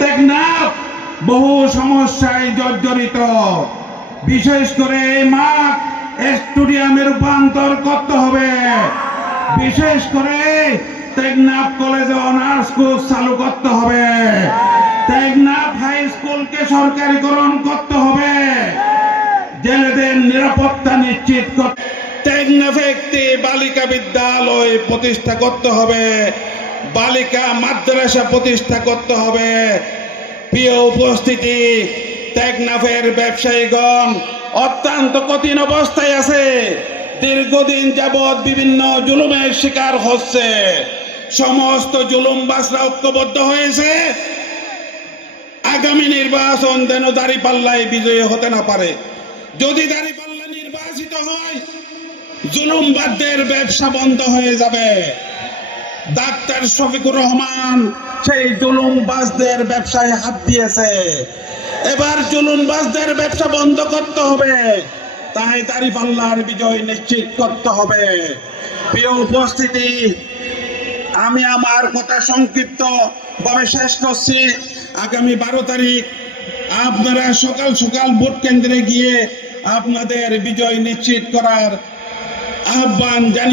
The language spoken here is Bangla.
টেকনাফ বহু সমস্যায় জর্জরিত। বিশেষ করে এই মাঠ স্টেডিয়ামে রূপান্তর করতে হবে। বিশেষ করে টেকনাফ কলেজে অনার্স কোর্স চালু করতে হবে। টেকনাফ হাই স্কুলকে সরকারিকরণ করতে হবে। জেলেদের নিরাপত্তা নিশ্চিত করতে টেকনাফে একটি বালিকা বিদ্যালয় প্রতিষ্ঠা করতে হবে। বালিকা মাদ্রাসা প্রতিষ্ঠা করতে হবে। প্রিয় উপস্থিতি, টেকনাফের ব্যবসায়ীগণ অত্যন্ত কঠিন অবস্থায় আছে। দীর্ঘদিন যাবৎ বিভিন্ন জুলুমের শিকার হচ্ছে। সমস্ত জুলুমবাজরা ঐক্যবদ্ধ হয়েছে আগামী নির্বাচন যেন দাঁড়িপাল্লায় বিজয়ী হতে না পারে। যদি দাঁড়িপাল্লা নির্বাচিত হয়, জুলুমবাজদের ব্যবসা বন্ধ হয়ে যাবে। ডাক্তার শফিকুর রহমান সেই জুলুমবাজদের ব্যবসায় হাত দিয়েছে। এবার জুলুমবাজদের ব্যবসা বন্ধ করতে হবে, তাই দাঁড়িপাল্লার বিজয় নিশ্চিত করতে হবে। প্রিয় উপস্থিতি, আমি আমার কথা সংক্ষিপ্ত ভাবে শেষ করছি। আগামী 12 তারিখ আপনারা সকাল সকাল ভোট কেন্দ্রে গিয়ে আপনাদের বিজয় নিশ্চিত করার আহ্বান জানিয়ে